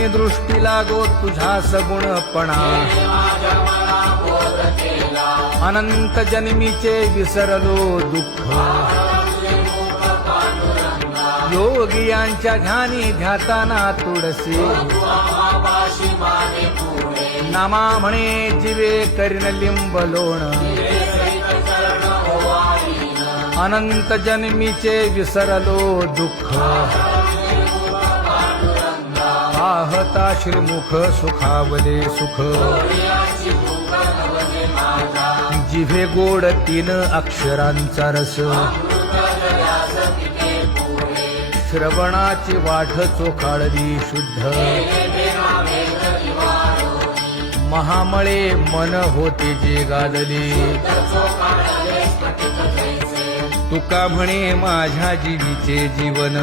म्हणे दृष्टी लागो तुझ्या सगुणपणा अनंत जन्मीचे विसरलो दुःख योगियांच्या ध्यानी ध्याताना तुळसी नामा म्हणे जीवे करीन लिंब लोण अनंत जन्मीचे विसरलो दुःख पाहता श्रीमुख सुखावले सुख जिभे गोड 3 अक्षरांचा रस श्रवणाची वाढ चोखाळली शुद्ध महामळे मन होते जे गाजले तुका म्हणे माझ्या जीवीचे जीवन